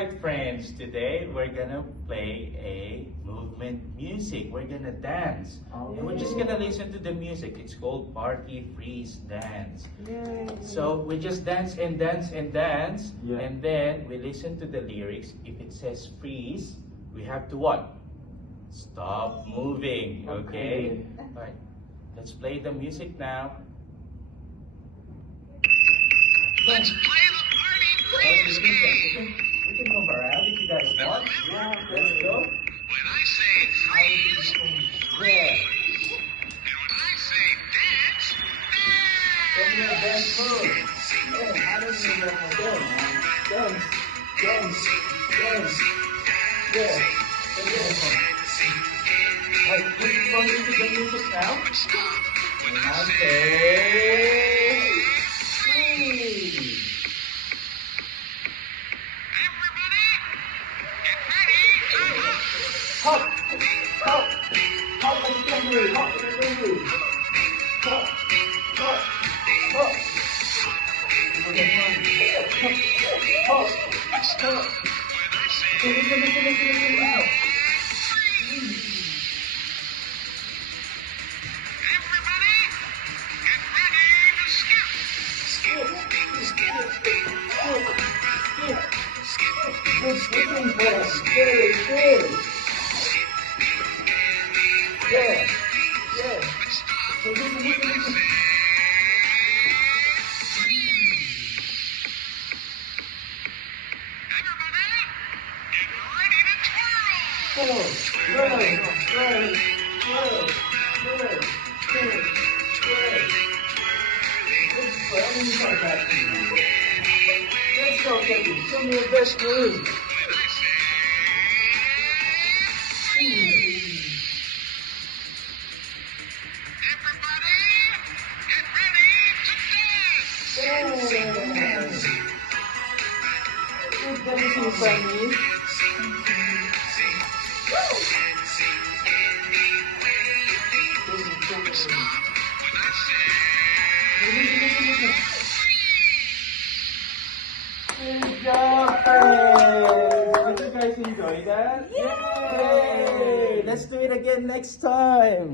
Alright friends, today we're gonna play a movement music. We're gonna dance. And we're just gonna listen to the music. It's called Party Freeze Dance. Yay. So we just dance and dance and dance. Yeah. And then we listen to the lyrics. If it says freeze, we have to what? Stop moving. Okay? Alright. Let's play the music now. Let's play the party freeze game. We can move around if you guys want. Yeah, let's go. When I say freeze, freeze. And when I say dance, Then you dance. dance move. Hey, how does you dance? Dance, dance, dance. Yeah. Alright, we can go into the music now. Stop. When And I I say say freeze. everybody, get ready to Hop, hop. hop, hop like a kangaroo, hop like a kangaroo. Hop, hop, hop. Hop, hop. Listen now. Everybody, get ready to skip. Skip, skip, skip. Good skipping fast. Very good. Yeah, yeah. So listen. Everybody, get ready to twirl. Twirl. Let's go, Kevin. Show me your best move. When I say everybody, get ready to dance. Good dancing, Sunny. When I say Good job, friends. Did you guys enjoy that? Yay! Let's do it again next time.